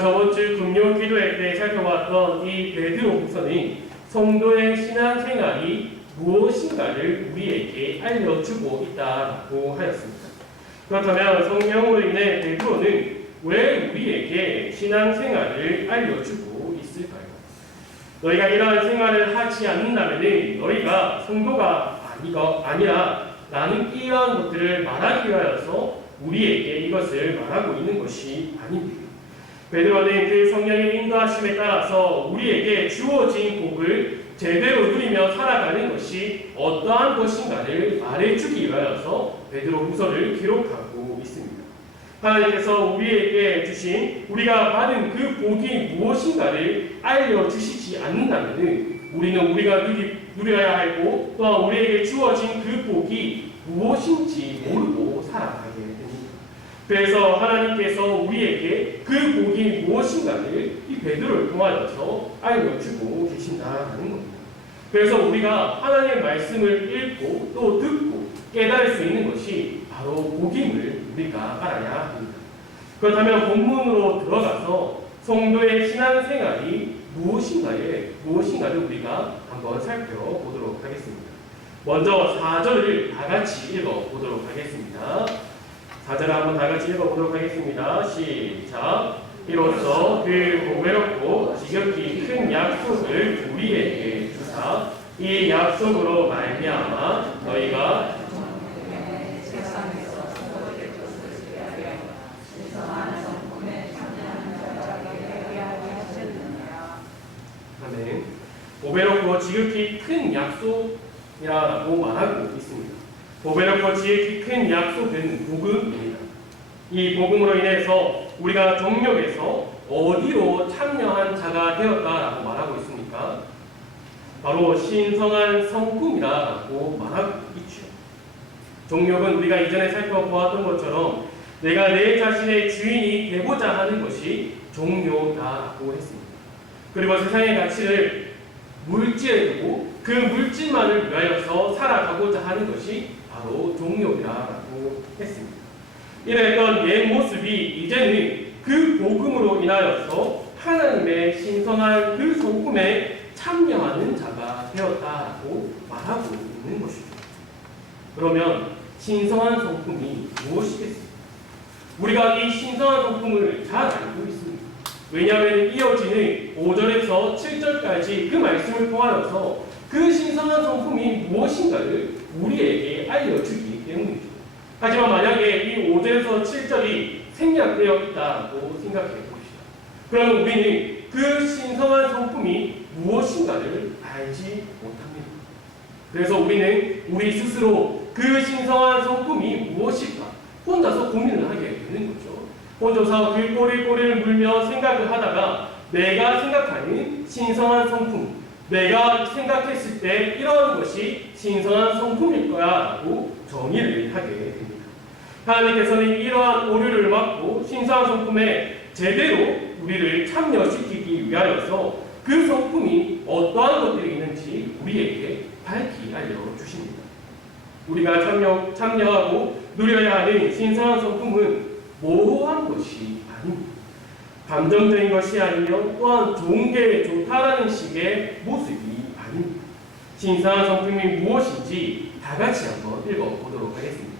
저번 주 금요 기도회 때 살펴봤던 이 베드로후서는 성도의 신앙생활이 무엇인가를 우리에게 알려주고 있다고 하였습니다. 그렇다면 성령으로 인해 베드로는 왜 우리에게 신앙생활을 알려주고 있을까요? 너희가 이러한 생활을 하지 않는다면 너희가 성도가 아니라 나는 이러한 것들을 말하기 위하여서 우리에게 이것을 말하고 있는 것이 아닙니다. 베드로는 그 성령의 인도하심에 따라서 우리에게 주어진 복을 제대로 누리며 살아가는 것이 어떠한 것인가를 말해주기 위하여서 베드로후서를 기록하고 있습니다. 하나님께서 우리에게 주신 우리가 받은 그 복이 무엇인가를 알려주시지 않는다면 우리는 우리가 누려야 하고 또한 우리에게 주어진 그 복이 무엇인지 모르고 살아가게 됩니다. 그래서 하나님께서 우리에게 그 복이 무엇인가를 이 베드로를 통하여서 알려주고 계신다는 겁니다. 그래서 우리가 하나님의 말씀을 읽고 또 듣고 깨달을 수 있는 것이 바로 복임을 우리가 알아야 합니다. 그렇다면 본문으로 들어가서 성도의 신앙생활이 무엇인가를 우리가 한번 살펴보도록 하겠습니다. 먼저 4절을 다 같이 읽어보도록 하겠습니다. 4절을 한번 다 같이 읽어보도록 하겠습니다. 시작. 이로써 그 보배롭고 지극히 큰 약속을 우리에게 주사 이 약속으로 말미암아 너희가 아멘. 보배롭고 지극히 큰 약속이라고 말하고 있습니다. 보배롭고 지극히 큰 약속은 복음입니다. 이 복음으로 인해서 우리가 종력에서 어디로 참여한 자가 되었다라고 말하고 있습니까? 바로 신성한 성품이라고 말하고 있죠. 종력은 우리가 이전에 살펴보았던 것처럼 내가 내 자신의 주인이 되고자 하는 것이 종료다라고 했습니다. 그리고 세상의 가치를 물질에 두고 그 물질만을 위하여서 살아가고자 하는 것이 바로 종료이라고 했습니다. 이랬던 옛 모습이 이제는 그 복음으로 인하여서 하나님의 신성한 그 성품에 참여하는 자가 되었다고 말하고 있는 것이죠. 그러면 신성한 성품이 무엇이겠습니까? 우리가 이 신성한 성품을 잘 알고 있습니다. 왜냐하면 이어지는 5절에서 7절까지 그 말씀을 통하여서 그 신성한 성품이 무엇인가를 우리에게 알려주기 때문이죠. 하지만 만약에 이 5절에서 7절이 생략되어 있다고 생각해 봅시다. 그러면 우리는 그 신성한 성품이 무엇인가를 알지 못합니다. 그래서 우리는 우리 스스로 그 신성한 성품이 무엇일까 혼자서 고민을 하게 되는 거죠. 혼자서 그 꼬리를 물며 생각을 하다가 내가 생각하는 신성한 성품, 내가 생각했을 때 이런 것이 신성한 성품일 거야 라고 정의를 하게 됩니다. 하나님께서는 이러한 오류를 막고 신성한 성품에 제대로 우리를 참여시키기 위하여서 그 성품이 어떠한 것들이 있는지 우리에게 밝히 알려주십니다. 우리가 참여하고 누려야 하는 신성한 성품은 모호한 것이 아닙니다. 감정적인 것이 아니며 또한 좋은 게 좋다라는 식의 모습이 아닙니다. 신성한 성품이 무엇인지 다 같이 한번 읽어보도록 하겠습니다.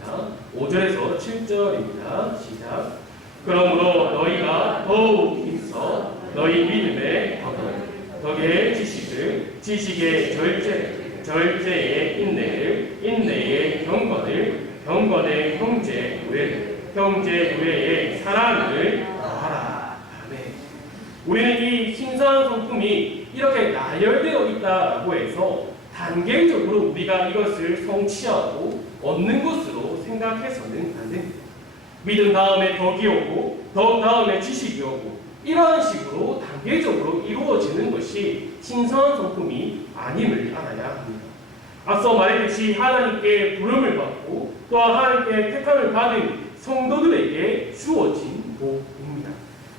5절에서 7절입니다. 시작. 그러므로 너희가 더욱 힘써 너희 믿음의 덕에 지식의 절제의 인내의 경건의 형제의 사랑을 더하라. 아멘. 우리는 이 신성한 성품이 이렇게 나열되어 있다고 해서 단계적으로 우리가 이것을 성취하고 얻는 것으로 생각해서는 안 됩니다. 믿음 다음에 덕이 오고 덕 다음에 지식이 오고 이러한 식으로 단계적으로 이루어지는 것이 신성한 성품이 아님을 알아야 합니다. 앞서 말했듯이 하나님께 부름을 받고 또한 하나님께 택함을 받은 성도들에게 주어진 복입니다.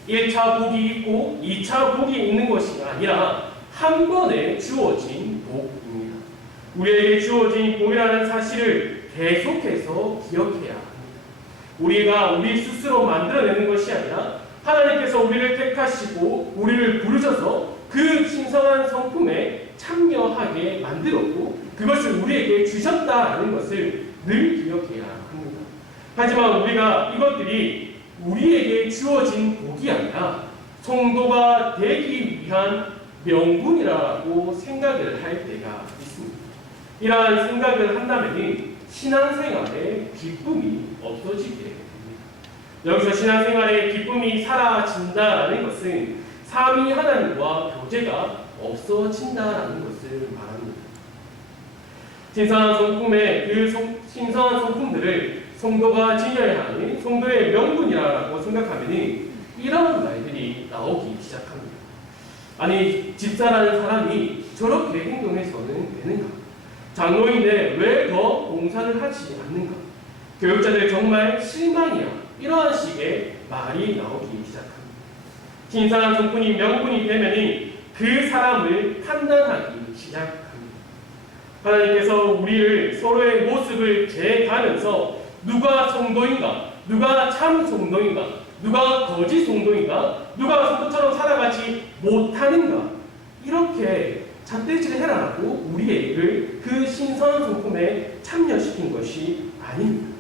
1차 복이 있고 2차 복이 있는 것이 아니라 한 번에 주어진 복입니다. 우리에게 주어진 복이라는 사실을 계속해서 기억해야 합니다. 우리가 우리 스스로 만들어내는 것이 아니라 하나님께서 우리를 택하시고 우리를 부르셔서 그 신성한 성품에 참여하게 만들었고 그것을 우리에게 주셨다는 것을 늘 기억해야 합니다. 하지만 우리가 이것들이 우리에게 주어진 복이 아니라 성도가 되기 위한 명분이라고 생각을 할 때가 있습니다. 이러한 생각을 한다면 신앙생활에 기쁨이 없어지게 됩니다. 여기서 신앙생활에 기쁨이 사라진다는 것은 삼위 하나님과 교제가 없어진다는 것을 말합니다. 신성한 성품의 신성한 성품들을 성도가 지녀야 하는 성도의 명분이라고 생각하면 이런 말들이 나오기 시작합니다. 아니, 집사라는 사람이 저렇게 행동해서는 되는가? 장로인데 왜 더 봉사를 하지 않는가? 교육자들 정말 실망이야. 이러한 식의 말이 나오기 시작합니다. 신성한 성품이 명분이 되면 그 사람을 판단하기 시작합니다. 하나님께서 우리를 서로의 모습을 재가면서 누가 성도인가, 누가 참 성도인가, 누가 거짓 성도인가, 누가 성도처럼 살아가지 못하는가 이렇게 잣대질을 해라라고 우리를 그 신성한 성품에 참여시킨 것이 아닙니다.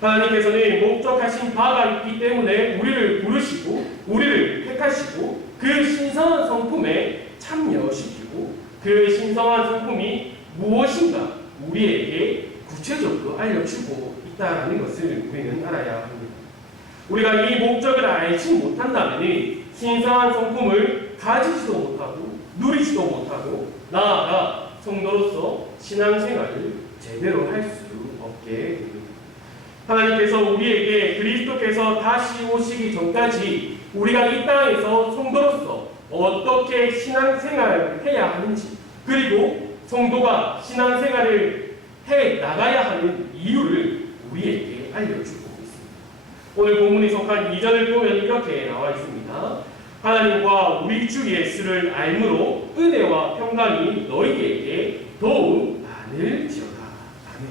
하나님께서는 목적하신 바가 있기 때문에 우리를 부르시고 우리를 택하시고 그 신성한 성품에 참여시키고 그 신성한 성품이 무엇인가 우리에게 구체적으로 알려주고 있다는 것을 우리는 알아야 합니다. 우리가 이 목적을 알지 못한다면 신성한 성품을 가지지도 못하고 누리지도 못하고 나아가 성도로서 신앙생활을 제대로 할 수 없게 됩니다. 하나님께서 우리에게 그리스도께서 다시 오시기 전까지 우리가 이 땅에서 성도로서 어떻게 신앙생활을 해야 하는지 그리고 성도가 신앙생활을 해 나가야 하는 이유를 우리에게 알려주고 있습니다. 오늘 본문에 속한 2절을 보면 이렇게 나와 있습니다. 하나님과 우리 주 예수를 알므로 은혜와 평강이 너희에게 더욱 많을지어다. 아멘.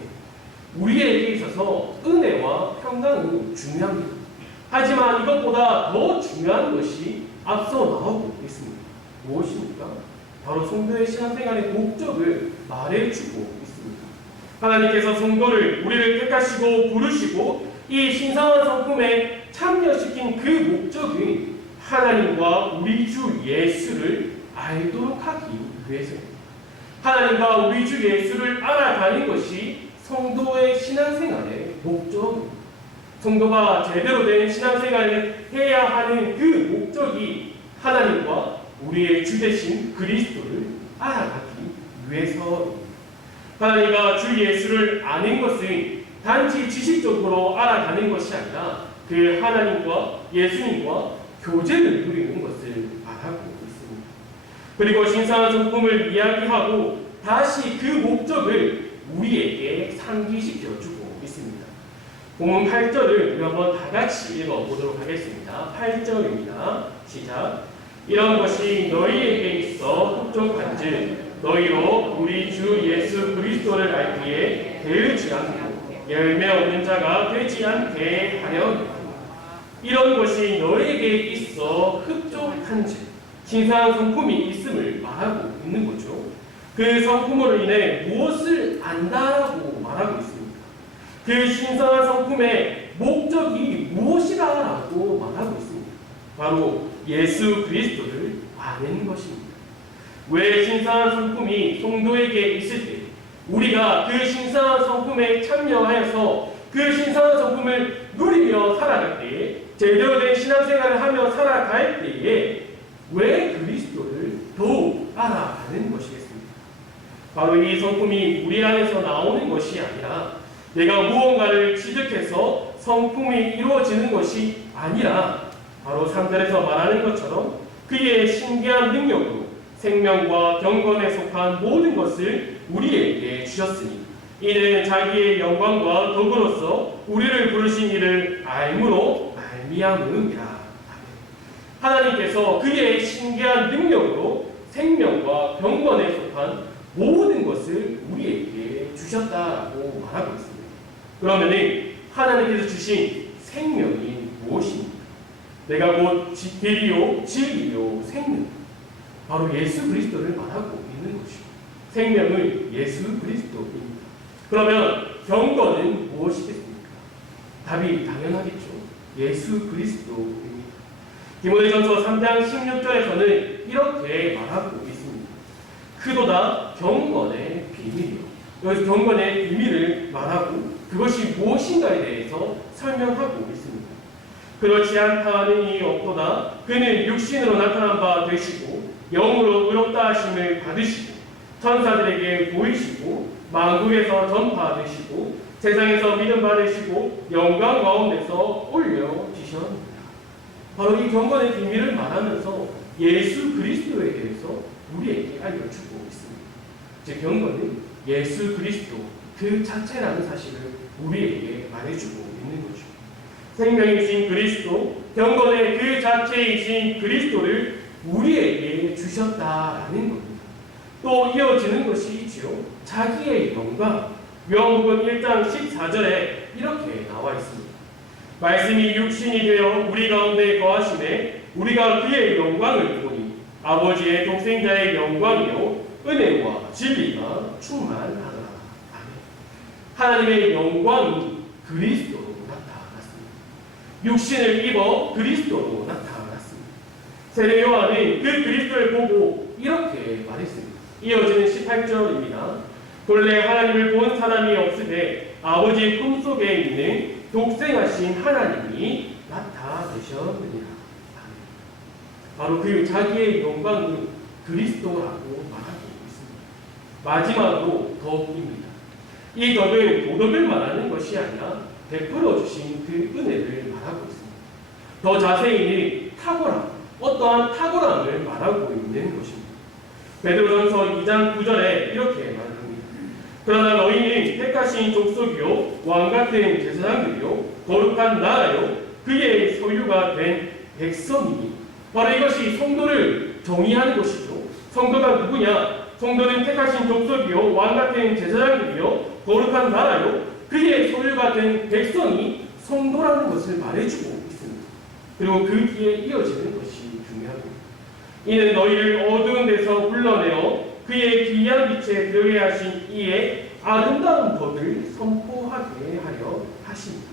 우리에게 있어서 은혜와 평강이 중요합니다. 하지만 이것보다 더 중요한 것이 앞서 나오고 있습니다. 무엇입니까? 바로 성도의 신앙생활의 목적을 말해주고 있습니다. 하나님께서 성도를 우리를 택하시고 부르시고 이 신성한 성품에 참여시킨 그 목적은 하나님과 우리 주 예수를 알도록 하기 위해서입니다. 하나님과 우리 주 예수를 알아가는 것이 성도의 신앙생활의 목적입니다. 성도가 제대로 된 신앙생활을 해야 하는 그 목적이 하나님과 우리의 주 되신 그리스도를 알아가기 위해서입니다. 하나님과 주 예수를 아는 것은 단지 지식적으로 알아가는 것이 아니라 그 하나님과 예수님과 교제를 누리는 것을 말하고 있습니다. 그리고 신성한 성품을 이야기하고 다시 그 목적을 우리에게 상기시켜주고 있습니다. 본문 8절을 우리 한번 다 같이 읽어보도록 하겠습니다. 8절입니다. 시작. 이런 것이 너희에게 있어 흡족한즉 너희로 우리 주 예수 그리스도를 알기에 게으르지 않고 열매 없는 자가 되지 않게 하려. 이런 것이 너희에게 있어 흡족한즉 신성한 성품이 있음을 말하고 있는 거죠. 그 성품으로 인해 무엇을 안다라고 말하고 있습니다. 그 신성한 성품의 목적이 무엇이라고 말하고 있습니다. 바로 예수 그리스도를 아는 것입니다. 왜 신성한 성품이 성도에게 있을 때 우리가 그 신성한 성품에 참여하여서 그 신성한 성품을 누리며 살아갈 때에 제대로 된 신앙생활을 하며 살아갈 때에 왜 그리스도를 더욱 알아가는 것이겠습니까? 바로 이 성품이 우리 안에서 나오는 것이 아니라 내가 무언가를 취득해서 성품이 이루어지는 것이 아니라 바로 3절에서 말하는 것처럼 그의 신기한 능력으로 생명과 경건에 속한 모든 것을 우리에게 주셨으니 이는 자기의 영광과 덕으로서 우리를 부르신 이를 알므로 말미암음이라. 하나님께서 그의 신기한 능력으로 생명과 경건에 속한 모든 것을 우리에게 주셨다라고 말하고 있습니다. 그러면 하나님께서 주신 생명이 무엇입니까? 내가 곧 길이요 진리요 생명, 바로 예수 그리스도를 말하고 있는 것이고, 생명은 예수 그리스도입니다. 그러면 경건은 무엇이겠습니까? 답이 당연하겠죠. 예수 그리스도입니다. 디모데전서 3장 16절에서는 이렇게 말하고 있습니다. 크도다 경건의 비밀이요. 여기서 경건의 비밀을 말하고 그것이 무엇인가에 대해서 설명하고 있습니다. 그렇지 않다 하는 이이 없도다. 그는 육신으로 나타난 바 되시고 영으로 의롭다 하심을 받으시고 천사들에게 보이시고 만국에서 전파되시고 세상에서 믿음 받으시고 영광 가운데서 올려지셨습니다. 바로 이 경건의 비밀을 말하면서 예수 그리스도에 대해서 우리에게 알려주고 있습니다. 즉 경건은 예수 그리스도 그 자체라는 사실을 우리에게 말해주고 있는 거죠. 생명이신 그리스도, 경건의 그 자체이신 그리스도를 우리에게 주셨다라는 겁니다. 또 이어지는 것이 있지요. 자기의 영광. 요한복음 1장 14절에 이렇게 나와 있습니다. 말씀이 육신이 되어 우리 가운데 거하심에 우리가 그의 영광을 보니 아버지의 독생자의 영광이요 은혜와 진리가 충만하더라. 하나님의 영광이 그리스도로 나타났습니다. 육신을 입어 그리스도로 나타났습니다. 세례 요한은 그 그리스도를 보고 이렇게 말했습니다. 이어지는 18절입니다. 본래 하나님을 본 사람이 없으되 아버지 품속에 있는 독생하신 하나님이 나타내셨느니라. 바로 그 자기의 영광이 그리스도라고 말하고 있습니다. 마지막으로 덕입니다. 이 덕은 도덕을 말하는 것이 아니라 베풀어 주신 그 은혜를 말하고 있습니다. 더 자세히는 탁월함, 어떠한 탁월함을 말하고 있는 것입니다. 베드로전서 2장 9절에 이렇게 말합니다. 그러나 너희는 택하신 족속이요 왕같은 제사장들이요 거룩한 나라요 그의 소유가 된 백성이니, 바로 이것이 성도를 정의하는 것이죠. 성도가 누구냐? 성도는 택하신 족속이요 왕같은 제사장들이요 거룩한 나라요 그의 소유가 된 백성이 성도라는 것을 말해주고 있습니다. 그리고 그 뒤에 이어지는 것이 중요합니다. 이는 너희를 어두운 데서 불러내어 그의 귀한 빛에 들어게 하신 이의 아름다운 덕을 선포하게 하려 하십니다.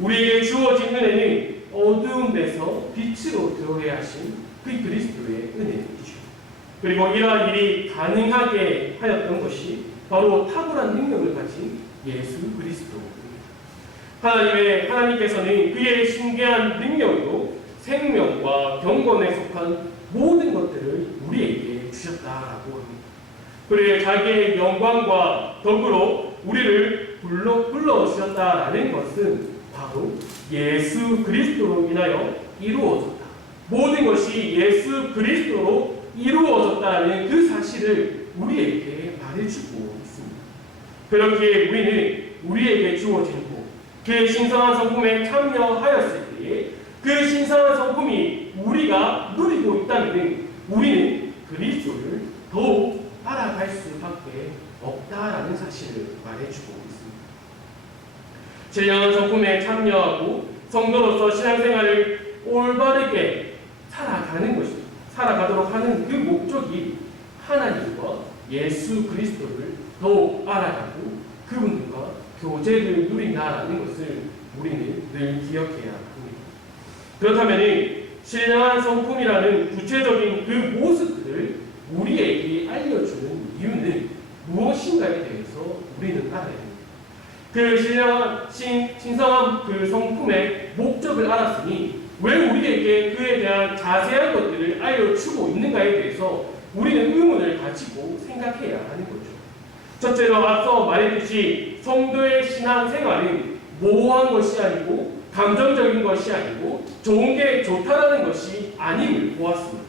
우리에게 주어진 은혜는 어두운 데서 빛으로 들어게 하신 그 그리스도의 은혜이죠. 그리고 이러한 일이 가능하게 하였던 것이 바로 탁월한 능력을 가진 예수 그리스도입니다. 하나님께서는 그의 신기한 능력으로 생명과 경건에 속한 모든 것들을 우리에게 주셨다라고 합니다. 그리고 자기의 영광과 덕으로 우리를 불러주셨다라는 것은 바로 예수 그리스도로 인하여 이루어졌다. 모든 것이 예수 그리스도로 이루어졌다는 그 사실을 우리에게 말해주고 있습니다. 그렇기에 우리는 우리에게 주어진 복, 그 신성한 성품에 참여하였을 때에 그 신성한 성품이 우리가 누리고 있다면 우리는 그리스도를 더욱 알아갈 수밖에 없다라는 사실을 말해주고 있습니다. 신령한 성품에 참여하고 성도로서 신앙생활을 올바르게 살아가도록 하는 그 목적이 하나님과 예수 그리스도를 더욱 알아가고 그분들과 교제를 누린다라는 것을 우리는 늘 기억해야 합니다. 그렇다면 신령한 성품이라는 구체적인 그 모습들을 우리에게 알려주는 이유는 무엇인가에 대해서 우리는 알아야 됩니다. 그 신성한 그 성품의 목적을 알았으니 왜 우리에게 그에 대한 자세한 것들을 알려주고 있는가에 대해서 우리는 의문을 가지고 생각해야 하는 거죠. 첫째로 앞서 말했듯이 성도의 신앙생활은 모호한 것이 아니고 감정적인 것이 아니고 좋은 게 좋다라는 것이 아님을 보았습니다.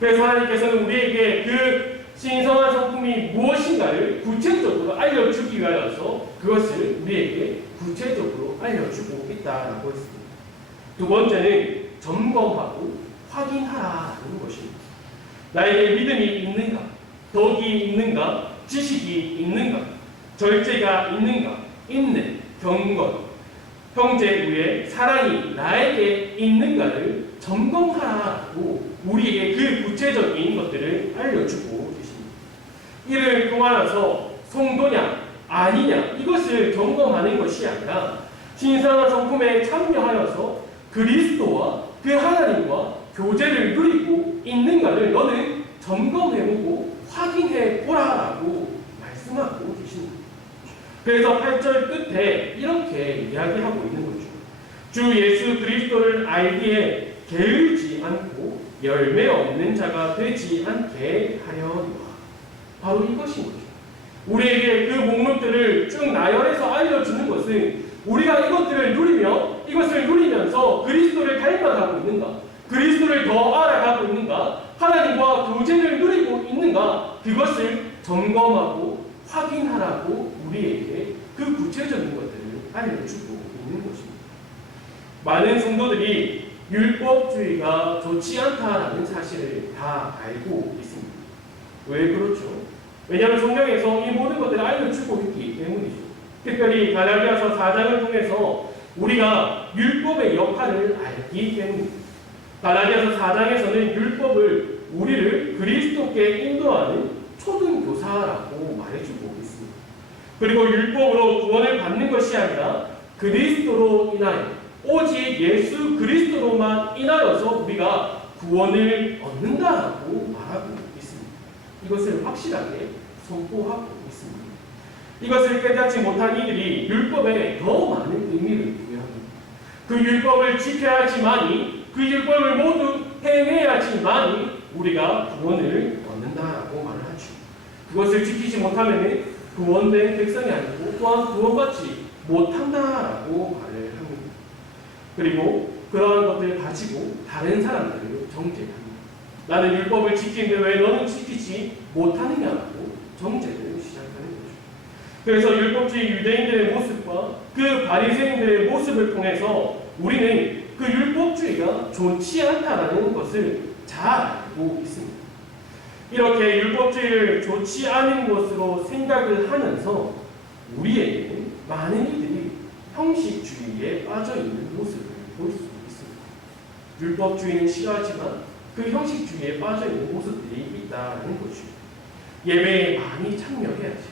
그래서 하나님께서는 우리에게 그 신성한 성품이 무엇인가를 구체적으로 알려주기 위하여서 그것을 우리에게 구체적으로 알려주고 있다라고 했습니다. 두 번째는 점검하고 확인하라는 것입니다. 나에게 믿음이 있는가, 덕이 있는가, 지식이 있는가, 절제가 있는가, 인내, 경건, 형제 위에 사랑이 나에게 있는가를 점검하라고 우리에게 그 구체적인 것들을 알려주고 계십니다. 이를 통하여서 성도냐 아니냐 이것을 점검하는 것이 아니라 신성한 성품에 참여하여서 그리스도와 그 하나님과 교제를 누리고 있는가를 너는 점검해보고 확인해보라라고 말씀하고 계십니다. 그래서 8절 끝에 이렇게 이야기하고 있는 거죠. 주 예수 그리스도를 알기에 게으르지 않고 열매 없는 자가 되지 않게 하려니와. 바로 이것인 거죠. 우리에게 그 목록들을 쭉 나열해서 알려주는 것은 우리가 이것들을 누리며 이것을 누리면서 그리스도를 닮아가고 있는가, 그리스도를 더 알아가고 있는가, 하나님과 교제를 누리고 있는가, 그것을 점검하고 확인하라고 우리에게 그 구체적인 것들을 알려주고 있는 것입니다. 많은 성도들이 율법주의가 좋지 않다라는 사실을 다 알고 있습니다. 왜 그렇죠? 왜냐하면 성경에서 이 모든 것들을 알려주고 있기 때문이죠. 특별히 갈라디아서 4장을 통해서 우리가 율법의 역할을 알기 때문입니다. 갈라디아서 4장에서는 율법을 우리를 그리스도께 인도하는 초등교사라고 말해주고 있습니다. 그리고 율법으로 구원을 받는 것이 아니라 그리스도로 인하여 오직 예수 그리스도로만 인하여서 우리가 구원을 얻는다라고 말하고 있습니다. 이것을 확실하게 선포하고 있습니다. 이것을 깨닫지 못한 이들이 율법에 더 많은 의미를 부여합니다. 그 율법을 지켜야지만이, 그 율법을 모두 행해야지만이 우리가 구원을 얻는다라고 말을 하죠. 그것을 지키지 못하면 구원된 백성이 아니고 또한 구원받지 못한다라고 말을 합니다. 그리고 그러한 것들을 가지고 다른 사람들을 정죄합니다. 나는 율법을 지키는데 왜 너는 지키지 못하느냐고 정죄를 시작하는 거죠. 그래서 율법주의 유대인들의 모습과 그 바리새인들의 모습을 통해서 우리는 그 율법주의가 좋지 않다라는 것을 잘 알고 있습니다. 이렇게 율법주의를 좋지 않은 것으로 생각을 하면서 우리에게는 많은 이들이 형식주의에 빠져있는 모습을 볼 수 있습니다. 율법주의는 싫어하지만 그 형식주의에 빠져있는 모습들이 있다는 것이죠. 예배에 많이 참여해야지,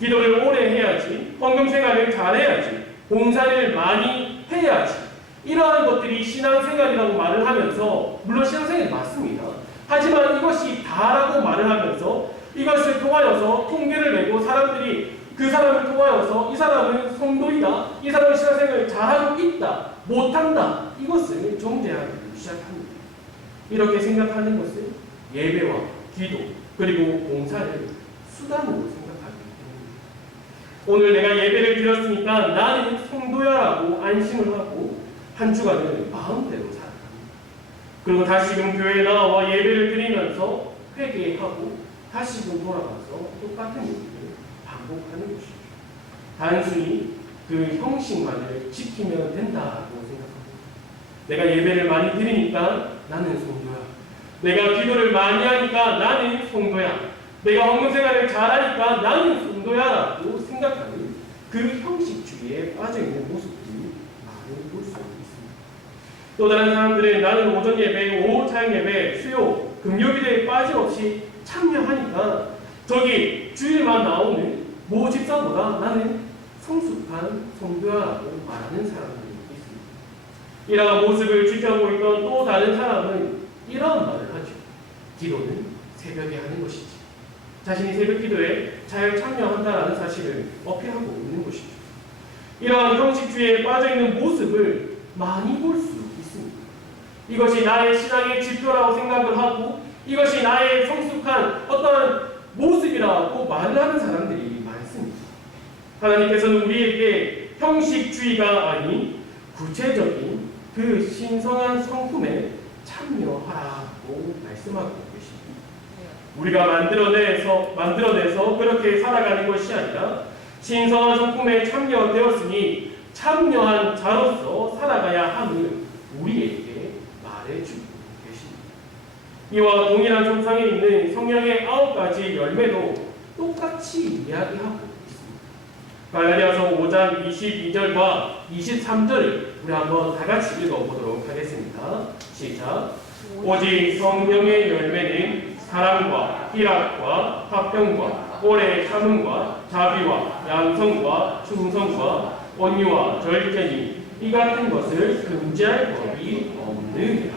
기도를 오래 해야지, 헌금생활을 잘해야지, 봉사를 많이 해야지, 이러한 것들이 신앙생활이라고 말을 하면서, 물론 신앙생활이 맞습니다. 하지만 이것이 다라고 말을 하면서 이것을 통하여서 통계를 내고 사람들이 그 사람을 통하여서 이 사람은 성도이다, 이 사람은 신앙생활을 잘하고 있다, 못한다, 이것을 정죄하기 시작합니다. 이렇게 생각하는 것은 예배와 기도 그리고 봉사를 수단으로 생각하기 때문입니다. 오늘 내가 예배를 드렸으니까 나는 성도야라고 안심을 하고 한 주간을 마음대로 살아갑니다. 그리고 다시금 교회에 나와 예배를 드리면서 회개하고 다시금 돌아가서 똑같은 일을 반복하는 것이죠. 단순히 그 형식만을 지키면 된다고 생각합니다. 내가 예배를 많이 드리니까 나는 성도야. 내가 기도를 많이 하니까 나는 성도야. 내가 헌금생활을 잘하니까 나는 성도야라고 생각하는 그 형식주의에 빠져있는 모습들이 많이 볼 수 있습니다. 또 다른 사람들은 나는 오전 예배, 오후 차영 예배, 수요, 금요일에 빠짐없이 참여하니까 저기 주일만 나오는 모 집사보다 나는 성숙한 성도야라고 말하는 사람들이 있습니다. 이러한 모습을 지켜보고 있던 또 다른 사람은 이러한 말을 하죠. 기도는 새벽에 하는 것이지. 자신이 새벽 기도에 잘 참여한다라는 사실을 어필하고 있는 것이죠. 이러한 형식주의에 빠져있는 모습을 많이 볼 수 있습니다. 이것이 나의 신앙의 지표라고 생각을 하고 이것이 나의 성숙한 어떤 모습이라고 말을 하는 사람들이 많습니다. 하나님께서는 우리에게 형식주의가 아닌 구체적인 그 신성한 성품에 참여하라고 말씀하고 계십니다. 우리가 만들어내서 그렇게 살아가는 것이 아니라 신성한 성품에 참여되었으니 참여한 자로서 살아가야 함을 우리에게 말해주고 계십니다. 이와 동일한 형상에 있는 성령의 9가지 열매도 똑같이 이야기하고 있습니다. 갈라디아서 5장 22절과 23절을 우리 한번 다 같이 읽어보도록 하겠습니다. 시작. 오직 성령의 열매는 사랑과 희락과 화평과 오래 참음과 자비와 양성과 충성과 온유와 절제니 이 같은 것을 금지할 법이 없느니라.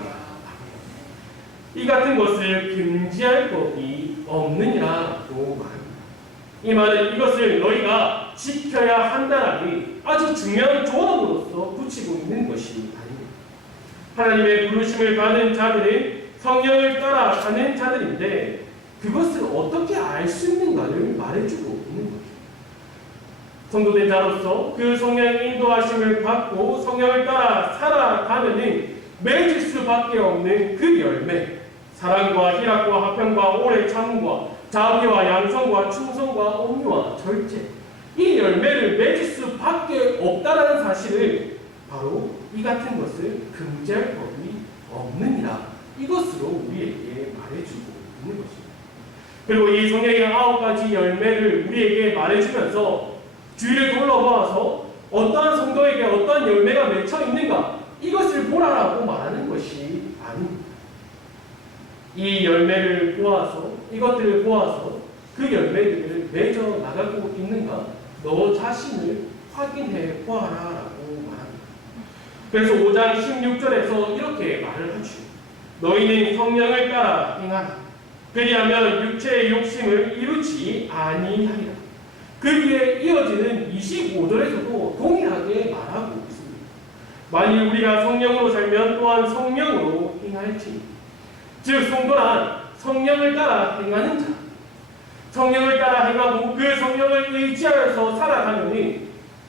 이 같은 것을 금지할 법이 없느니라고 말합니다. 이 말은 이것을 너희가 지켜야 한다라는 아주 중요한 조항으로서 붙이고 있는 것이 아닙니다. 하나님의 부르심을 받은 자들은 성령을 따라가는 자들인데 그것을 어떻게 알 수 있는가를 말해주고 있는 거죠. 성도된 자로서 그 성령의 인도하심을 받고 성령을 따라 살아가면은 맺을 수밖에 없는 그 열매, 사랑과 희락과 화평과 오래 참음과 자비와 양성과 충성과 온유와 절제, 이 열매를 맺을 수밖에 없다라는 사실을 바로 이 같은 것을 금지할 법이 없느니라, 이것으로 우리에게 말해주고 있는 것입니다. 그리고 이 성령의 9가지 열매를 우리에게 말해주면서 주위를 둘러보아서 어떠한 성도에게 어떠한 열매가 맺혀 있는가, 이것을 보라라고 말하는 것이 아닙니다. 이 열매를 보아서, 이것들을 보아서 그 열매들을 맺어 나가고 있는가 너 자신을 확인해 보아라라고 말합니다. 그래서 5장 16절에서 이렇게 말을 하죠. 너희는 성령을 따라 행하라. 그리하면 육체의 욕심을 이루지 아니하리라. 그 뒤에 이어지는 25절에서도 동일하게 말하고 있습니다. 만일 우리가 성령으로 살면 또한 성령으로 행할지. 즉 성도란 성령을 따라 행하는 자, 성령을 따라 행하고 그 성령을 의지하여서 살아가면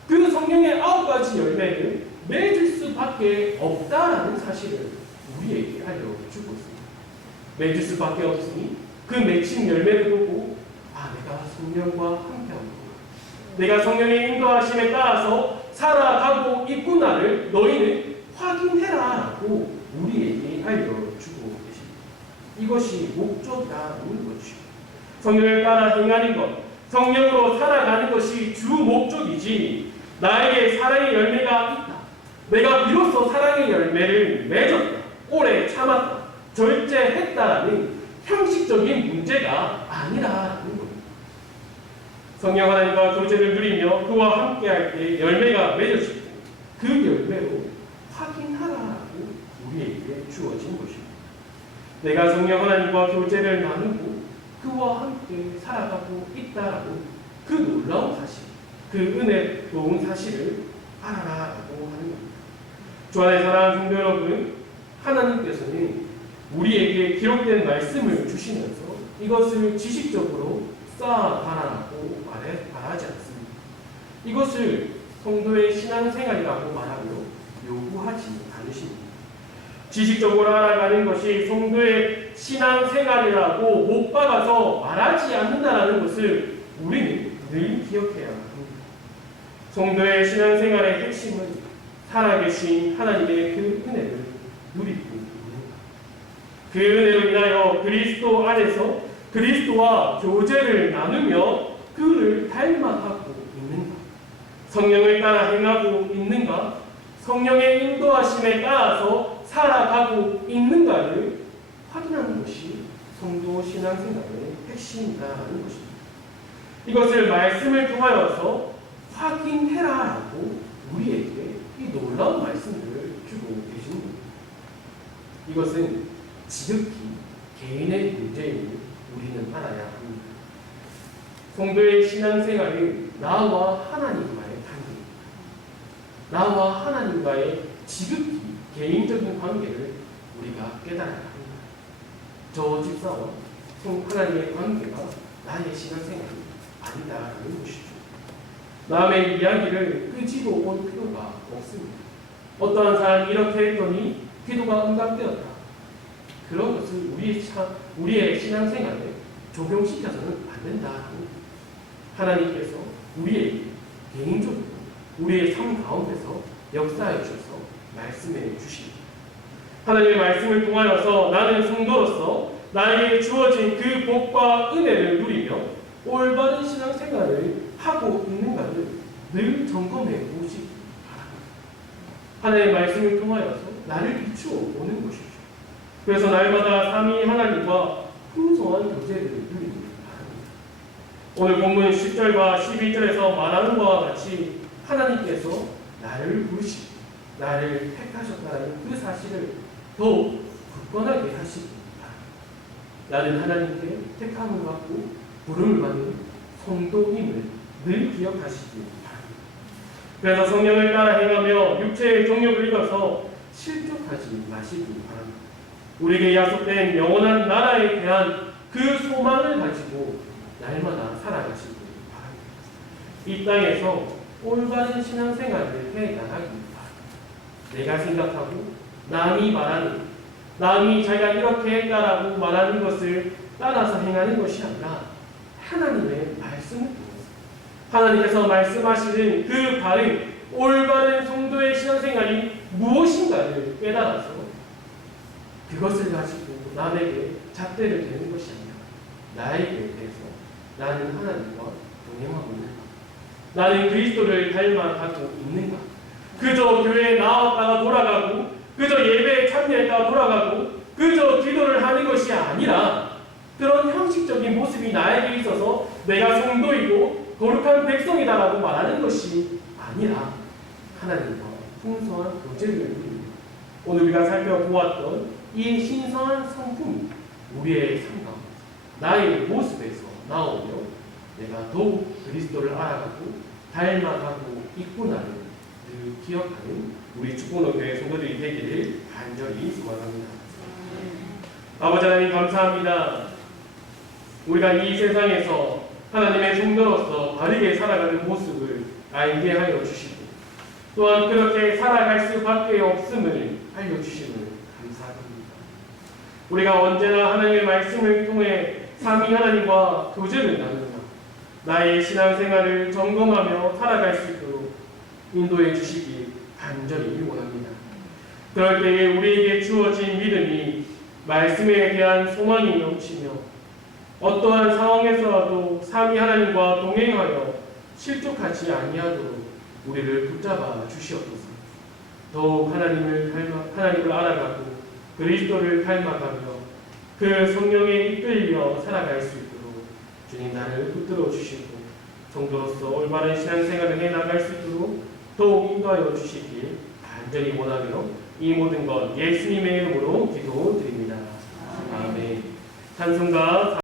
그 성령의 9가지 열매를 맺을 수밖에 없다라는 사실을 우리에게 알려주고 있습니다. 맺을 수밖에 없으니 그 맺힌 열매를 보고 내가 성령과 함께하고 내가 성령의 인도하심에 따라서 살아가고 있구나를 너희는 확인해라라고 우리에게 알려주고 계십니다. 이것이 목적이라는 것이죠. 성령을 따라 행하는 것, 성령으로 살아가는 것이 주 목적이지 나에게 사랑의 열매가 있다, 내가 비로소 사랑의 열매를 맺었다, 오래 참았다, 절제했다라는 형식적인 문제가 아니라는 겁니다. 성령 하나님과 교제를 누리며 그와 함께할 때 열매가 맺어지고 그 열매로 확인하라고 우리에게 주어진 것입니다. 내가 성령 하나님과 교제를 나누고 그와 함께 살아가고 있다라고 그 놀라운 사실, 그 은혜로운 사실을 알아라라고 하는 겁니다. 주 안에 사랑하는 성도 여러분, 하나님께서는 우리에게 기록된 말씀을 주시면서 이것을 지식적으로 쌓아가라고 말하지 않습니다. 이것을 성도의 신앙생활이라고 말하며 요구하지 않으십니다. 지식적으로 알아가는 것이 성도의 신앙생활이라고 못 박아서 말하지 않는다는 것을 우리는 늘 기억해야 합니다. 성도의 신앙생활의 핵심은 살아계신 하나님의 그 은혜를 누리고 있는 것. 그 은혜로 인하여 그리스도 안에서 그리스도와 교제를 나누며 그를 닮아가고 있는가? 성령을 따라 행하고 있는가? 성령의 인도하심에 따라서 살아가고 있는가를 확인하는 것이 성도 신앙생활의 핵심이라는 것입니다. 이것을 말씀을 통하여서 확인해라라고 우리에게 이 놀라운 말씀을 주고 계십니다. 이것은 지극히 개인의 문제임을 우리는 알아야 합니다. 성도의 신앙생활은 나와 하나님과의 관계입니다. 나와 하나님과의 지극히 개인적인 관계를 우리가 깨달아야 합니다. 저 집사와 하나님의 관계가 나의 신앙생활이 아니다라는 것이죠. 남의 이야기를 끄집어 올 필요가 없습니다. 어떠한 사람이 이렇게 했더니 기도가 응답되었다. 그런 것을 우리의 신앙생활에 적용시켜서는 안 된다고 하나님께서 우리에게 개인적으로 우리의 삶 가운데서 역사해 주셔서 말씀해 주십니다. 하나님의 말씀을 통하여서 나는 성도로서 나에게 주어진 그 복과 은혜를 누리며 올바른 신앙생활을 하고 있는가를 늘 점검해 보시기 바랍니다. 하나님의 말씀을 통하여서 나를 비추어 보는 것이죠. 그래서 날마다 삼위 하나님과 풍성한 교제를 누리기 바랍니다. 오늘 본문 10절과 11절에서 말하는 것과 같이 하나님께서 나를 부르시고 나를 택하셨다는 그 사실을 더욱 굳건하게 하시기 바랍니다. 나는 하나님께 택함을 받고 부름을 받는 성도임을 늘 기억하시기 바랍니다. 그래서 성령을 따라 행하며 육체의 정욕을 이뤄서 실족하지 마시기 바랍니다. 우리에게 약속된 영원한 나라에 대한 그 소망을 가지고 날마다 살아가시기 바랍니다. 이 땅에서 올바른 신앙생활을 해나가기 바랍니다. 내가 생각하고 남이 말하는, 남이 자기가 이렇게 했다라고 말하는 것을 따라서 행하는 것이 아니라 하나님의 말씀을 통해서 하나님께서 말씀하시는 그 바른 올바른 성도의 신앙생활이 무엇인가를 깨달아서 그것을 가지고 남에게 잣대를 대는 것이 아니라 나에게 대해서 나는 하나님과 동행하고 있는가? 나는 그리스도를 닮아가고 있는가? 그저 교회에 나왔다가 돌아가고 그저 예배에 참여했다가 돌아가고 그저 기도를 하는 것이 아니라 그런 형식적인 모습이 나에게 있어서 내가 성도이고 거룩한 백성이다라고 말하는 것이 아니라 하나님과 풍성한 교제를 누리는 오늘 우리가 살펴보았던 이 신성한 성품이 우리의 삶 가운데 나의 모습에서 나오며 내가 더욱 그리스도를 알아가고 닮아가고 있구나를 늘 기억하는 우리 축복로교회 성도들이 되기를 간절히 소망합니다. 아버지 하나님 감사합니다. 우리가 이 세상에서 하나님의 성도로서 바르게 살아가는 모습을 알게 하여 주시고 또한 그렇게 살아갈 수밖에 없음을 알려주심을 감사합니다. 우리가 언제나 하나님의 말씀을 통해 삼위 하나님과 교제를 나누며 나의 신앙생활을 점검하며 살아갈 수 있도록 인도해 주시기 간절히 원합니다. 그럴 때에 우리에게 주어진 믿음이 말씀에 대한 소망이 넘치며 어떠한 상황에서라도 삼위 하나님과 동행하여 실족하지 아니하도록 우리를 붙잡아 주시옵소서. 더욱 하나님을 알아가고 그리스도를 닮아가며 그 성령에 이끌려 살아갈 수 있도록 주님 나를 붙들어 주시고 성도로서 올바른 신앙생활을 해나갈 수 있도록 더욱 인도하여 주시길 간절히 원하며 이 모든 것 예수님의 이름으로 기도드립니다. 아멘. 찬송가